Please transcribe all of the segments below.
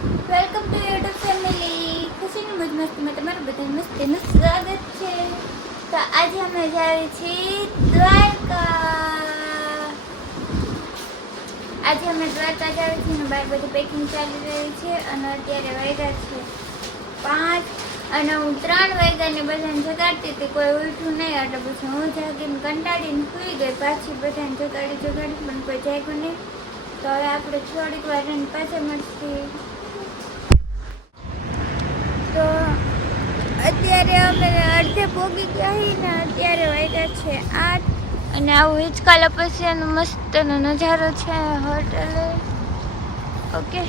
Welcome to YouTube family. ખુશીની મોજ મસ્તીમાં તમારું બધાને મસ્તીનું સ્વાગત છે. તો આજે અમે જાય છીએ દ્વારકા. આજે અમે દ્વારકા જાય છીએ અને બહાર બધી પેકિંગ ચાલી રહ્યું છે અને અત્યારે વાગ્યા છે પાંચ અને હું ત્રણ વાગ્યાને બધાને જગાડતી હતી, કોઈ ઉઠ્યું નહીં એટલે પછી હું જાગીને કંટાળીને સૂઈ ગઈ, પાછી બધાને જગાડી જગાડી, પણ કોઈ જાગ્યું નહીં. તો હવે આપણે થોડીક વાર પાછા મળશે તો અત્યારે અમે અડધે પોગી ગયા છીએ ને અત્યારે વાગ્યા છે આઠ. અને આવું હિંચકા લપસિયાનો મસ્તનો નજારો છે હોટલે. ઓકે.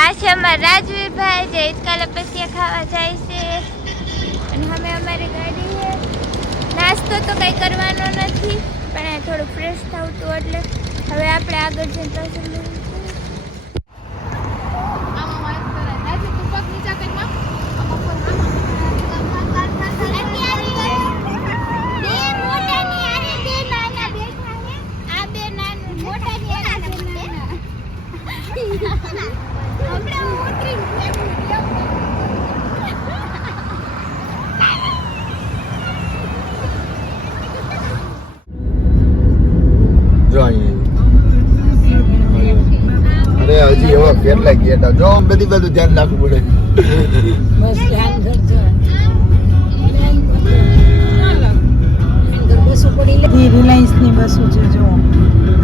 આ છે અમારા રાજવીભાઈ, જે હિંચકા લપસિયા ખાવા જાય છે. અને અમે અમારી ગાડી નાસ્તો તો કંઈ કરવાનો નથી. પણ થોડું ફ્રેશ થવું હતું એટલે હવે આપણે આગળ જઈને પાછું મળીશું. જો એવા કેટલા ગયા જો બધી બધું ધ્યાન રાખવું પડે. બસ ધ્યાન કરજો બસો પડી બધી રિલાયન્સની બસો છે જો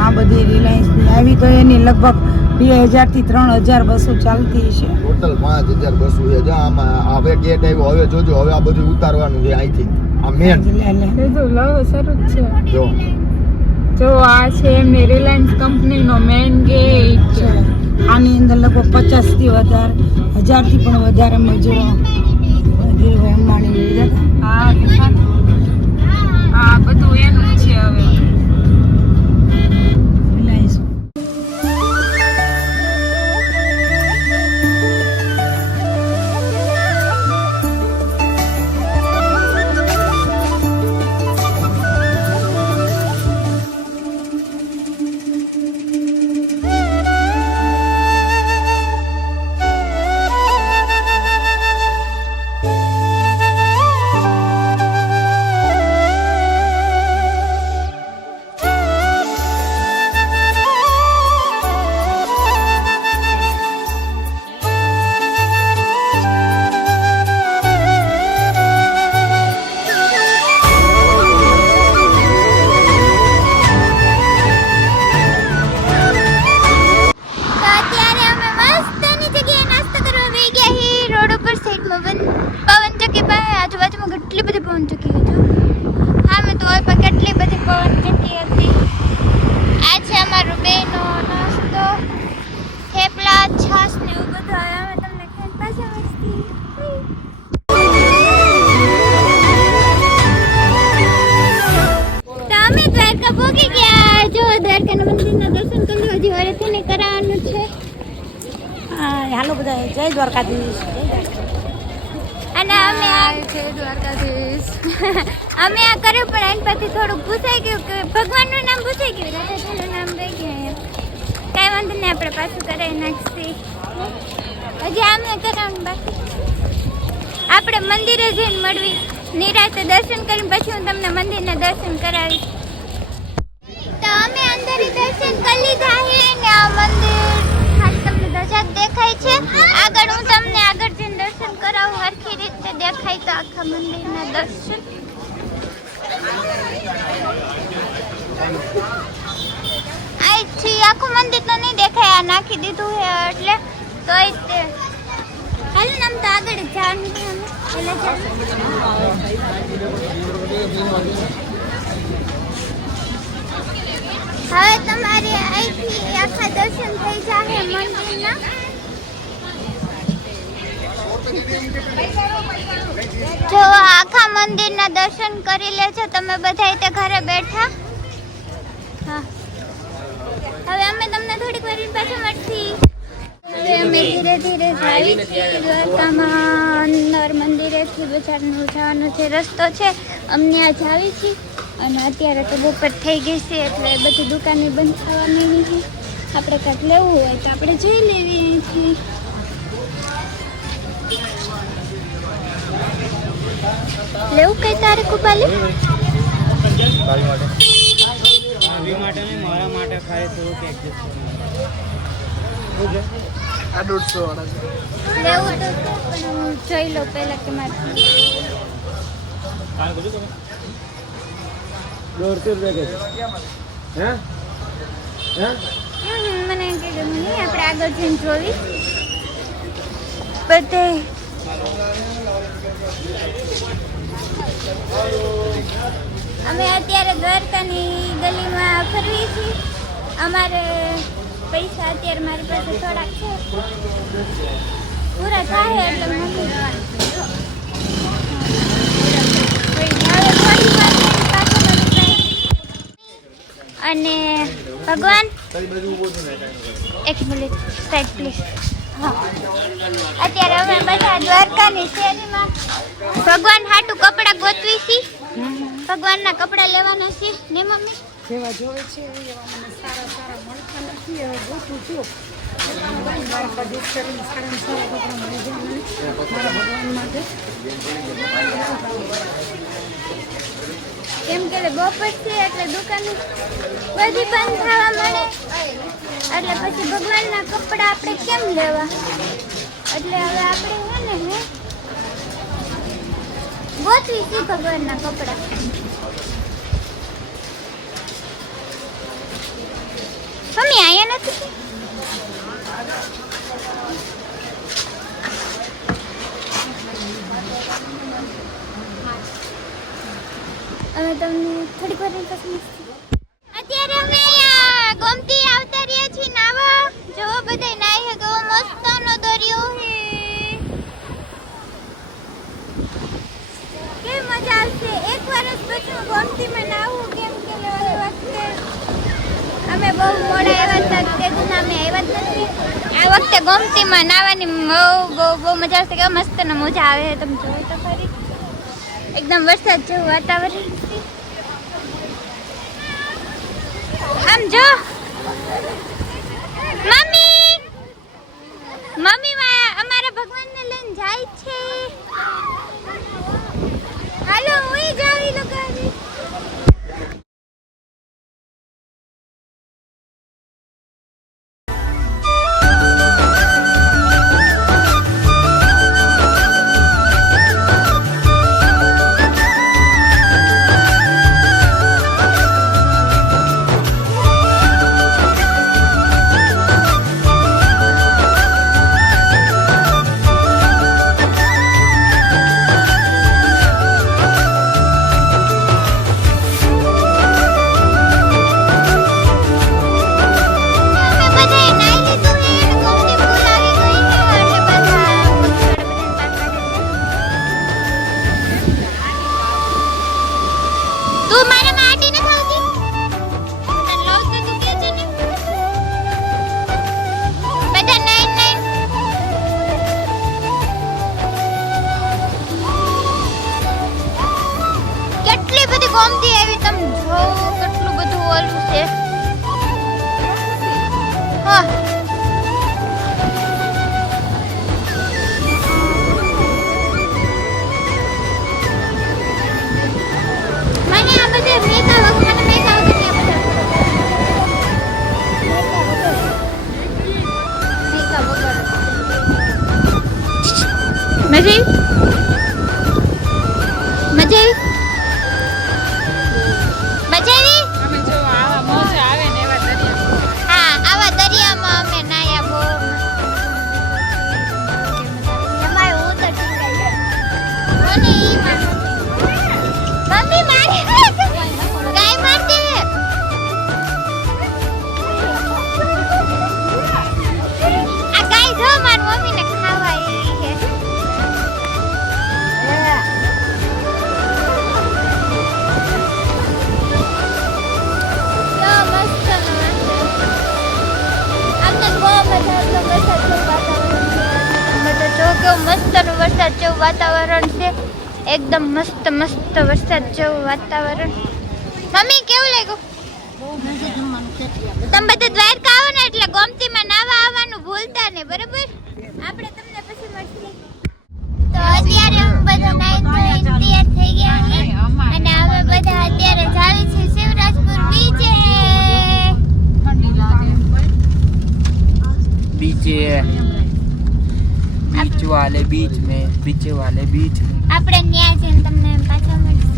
આ બધી રિલાયન્સની. આવી તો એની લગભગ બે હજારથી ત્રણ હજાર બસો ચાલતી છે. ટોટલ પાંચ હજાર બસો છે. જો આમાં હવે ગેટ આવ્યો હવે જોજો હવે આ બધું ઉતારવાનું છે અહીંથી. આ મેન શરૂ છે. જો. જો આ છે એમની રિલાયન્સ કંપનીનો મેઇન ગેટ છે. આની અંદર લગભગ પચાસથી વધારે હજારથી પણ વધારે મજૂરો અંબાણી લીધા હતા. પવન ચૂકી હતી હા, મેં તો પણ કેટલી બધી પવન ચૂકી હતી. આ છે અમારો બેનો નાસ્તો, થેપલા છાસ ને એવું બધું હવે અમે તમને અમે દ્વારકા પહોંચી ગયા. જો, દ્વારકાના મંદિરના દર્શન કરી લો હજી હરેથી ને કરાવવાનું છે? હાલો બધા. જય દ્વારકાધીશ. અને અમે આ અમે આ કર્યું પણ એની પછી થોડુંક પૂછાઈ ગયું કે ભગવાનનું નામ ભૂસાઈ ગયું. રાધાજીનું નામ રહી ગયું કાંઈ વાંધો નહીં આપણે પાછું કરાવી નાખશી હજી અમે કરાવવાનું બાકી આપણે મંદિરે જઈને મળવી. નિરાતે દર્શન કરીને પછી હું તમને મંદિરના દર્શન કરાવીશ તો અમે અંદર દર્શન કરી લીધા છે ને આ મંદિર ખાસ તમને ધજા દેખાય છે આગળ હું તમને આગળ જઈને દર્શન કરાવું હરખી રીતે દેખાય તો આખા મંદિરના દર્શન અહીંથી આખું મંદિર તો નહીં દેખાય આ નાખી દીધું છે એટલે તોય તે હાલ નામ તો આગળ જ જવાનું છે અમે. એટલે ચાલો. હવે તમારે અહીંથી આખા દર્શન થઈ જાય મંદિરના જો આખા મંદિરના દર્શન કરી લેજો તમે બધા તે ઘરે બેઠા. હા. હવે અમે તમને થોડીક વાર પાછા મળશી હવે અમે ધીરે ધીરે જઈએ છીએ દ્વારકામાં. અંદર મંદિરેથી બજારનું જવાનો જે રસ્તો છે, અમને આ જાવી છીએ અને અત્યારે તો બપોર થઈ ગઈ છે, એટલે બધી દુકાને બંધ થવાની નથી આપણે કાંઈક લેવું હોય તો આપણે જોઈ લેવી અહીંથી. લેવું કઈ તારે માટે મારા માટે ખાલી થોડુંક એડજસ્ટ લેવું તો પણ જોઈ લઉં પહેલાં કે મારે. દોઢસો રૂપિયા કે હે મને નહીં, આપણે આગળ જઈને જોવી. બધે. અમે અત્યારે દ્વારકાની ગલીમાં ફરવી છીએ. અમારે પૈસા અત્યારે મારી પાસે થોડાક છે. પૂરા થાય એટલે અને ભગવાન, એક મિનિટ, સાઈડ પ્લીઝ અત્યારે અમે બધા દ્વારકાની શેરીમાં ભગવાન હાટું કપડાં ગોતવી છી. ભગવાનના કપડાં લેવાના છે. ને મમ્મી? જેવા જોવે છે, એવા મને સારા સારા મળતા નથી. હવે ગોતું છું. મારા ભગવાન માટે. કેમ કે બપોર છે એટલે દુકાન બધી બંધ થવા મળે. એટલે પછી ભગવાનના કપડાં આપણે કેમ લેવા? એટલે હવે આપણે હે ને હે? ગોતવી છે ભગવાનના કપડાં મમ્મી અહીંયા નથી અમે તમને થોડીક વાર પછી અત્યારે અમે અહીંયા ગોમતી આવતા રહ્યા છીએ નાવા જો બધા નાઈ હે કેવો મસ્તનો દરિયો હે કેવી મજા આવશે એક અમે બહુ મોડા આવ્યા હતા આ વખતે ગોમતીમાં નાવાની બહુ બહુ બહુ મજા આવશે કે મસ્ત ને મજા આવે તમે જોઈ તો ખરી. એકદમ વરસાદ જેવું વાતાવરણ. આમ જો. મમ્મી! વરસાદ જેવું વાતાવરણ છે. એકદમ મસ્ત મસ્ત વરસાદ જેવું વાતાવરણ. મમ્મી કેવું લાગ્યું? તમે બધા દ્વારકા આવો ને એટલે ગોમતીમાં નાવા આવવાનું ભૂલતા ને બરાબર? આપણે તમને પછી મળીએ તો અત્યારે અમે બધા નાઈ ધોઈને તૈયાર થઈ ગયા છે અને અમે બધા અત્યારે જાવી છે શિવરાજપુર બીચે बीचे બીચ વાલે બીચ મેં બીચ વાલે બીચ આપણે ન્યા જઈને તમને પાછા મળશું.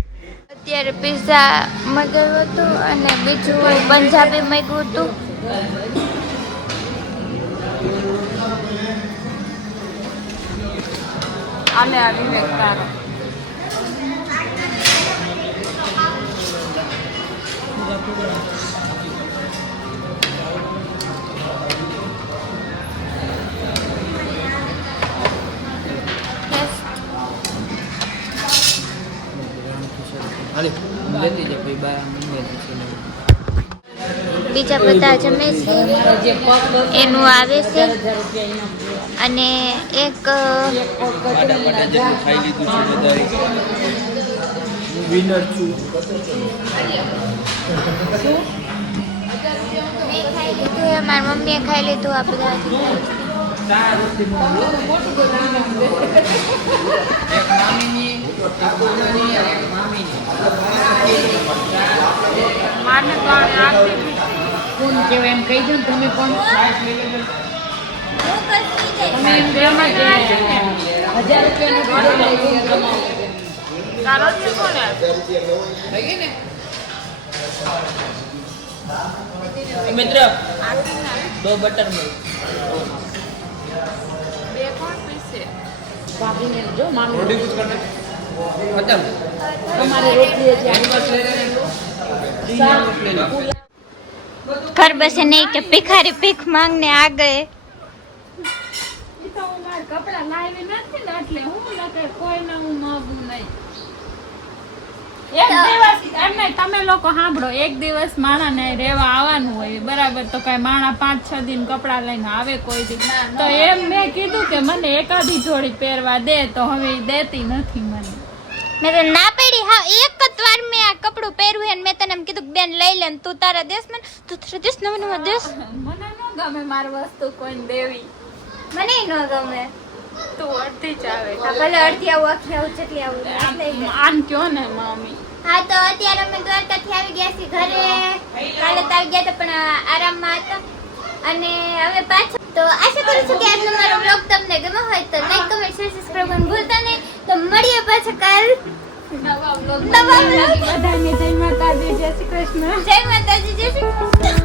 અત્યારે પિઝા મગાવ્યો હતો અને બીજું પંજાબી મગ્યું હતું. અને આ Thank તારો બીજા બધા જમે છે. એનું આવે છે. અને એક વિનર છું. મેં ખાઈ લીધું મારી મમ્મીએ ખાઈ લીધું આ બધા એક મામીની એક મામાની અને એક મામીની માને તો આને આપી કોણ કહેવાય એમ કહી દો ને તમે પણ તમે એમ બેમાં જ હજાર રૂપિયાનો ભાડો લઈ તારો જ છે કોને થઈ ગઈ ને મિત્ર દો બટર મિલ્ક બે કોણ પીસે ભાભીને જો મામી રોટી કુછ કરને ખતમ. ઘર બસે કે ભિખારી ભીખ માંગને આ ગયે લોકો સાંભળો એક દિવસ માણાને રહેવા આવવાનું હોય બરાબર? તો કઈ માણા પાંચ છ દિન કપડાં લઈને આવે કોઈ દી. તો એમ મેં કીધું કે મને એકાદી જોડી પહેરવા દે તો હવે દેતી નથી મને. મેં તો ના પડી. હા એક જ વાર મેં આ કપડું પહેર્યું હે મેં તને એમ કીધું કે બેન લઈ લે ને તું તારા દેશ મને તું તારા દેશ નવા નવા દેશ. મને ન ગમે માર વસ્તુ કોઈને દેવી. મને ન ગમે. તું અડધી જ આવે. ભલે અડધી આવું આખી આવું જેટલી આવું આમ કયો ને મમ્મી હા તો અત્યારે અમે દ્વારકાથી આવી ગયા છીએ ઘરે. કાલે તો આવી ગયા હતા પણ આરામમાં હતા. અને હવે પાછું તો આશા કરું છું કે આજનો મારો બ્લોગ તમને ગમ્યો હોય તો લાઈક કમેન્ટ શેર સબસ્ક્રાઇબ કરવાનું ભૂલતા નહીં. તો મળીએ પાછા કાલ. નવા બધાને જય માતાજી જય શ્રી કૃષ્ણ. જય માતાજી જય શ્રી કૃષ્ણ.